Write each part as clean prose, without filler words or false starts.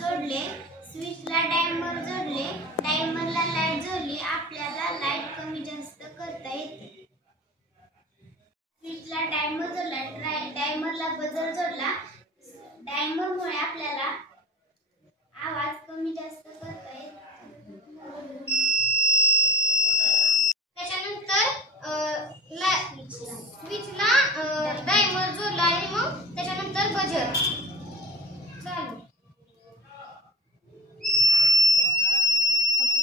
जोडले, स्विचला टाइमर जोडले, टाइमरला लाईट जोडली, आपल्याला लाईट कमी जास्त करता येते। स्विचला टाइमर जोडला, टाइमरला बजर जोडला, टाइमरमुळे आपल्याला आवाज कमी जास्त करता येतो। त्याच्यानंतर स्विचला टाइमर जोडला आणि मग त्याच्यानंतर बजर चालू।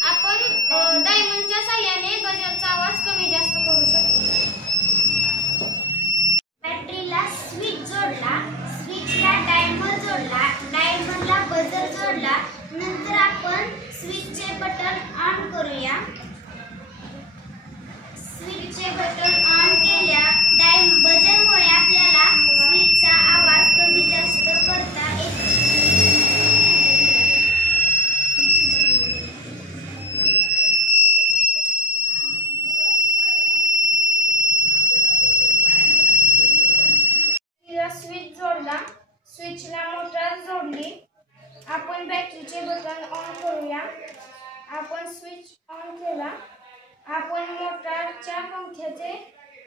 आपण डायमंडच्या साहाय्याने बजरचा आवाज कमी जास्त करू शकतो। बॅटरीला स्विच जोडला, स्विचला टाइमर जोडला, टाइमरला बजर जोडला, नंतर आपण स्विचचे बटन ऑन करूया। स्विचचे बटन ऑन केल्या, बजरमुळे आपल्याला स्विचचा आवाज कमी जास्त करता येतो। स्विच जोडला, स्विचला मोटर जोडली, आपण बॅटरीचे बटन ऑन करूया। आपण स्विच ऑन केला, आपण मोटरच्या पंख्याचे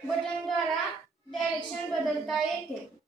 बटनद्वारा डायरेक्शन बदलता येते।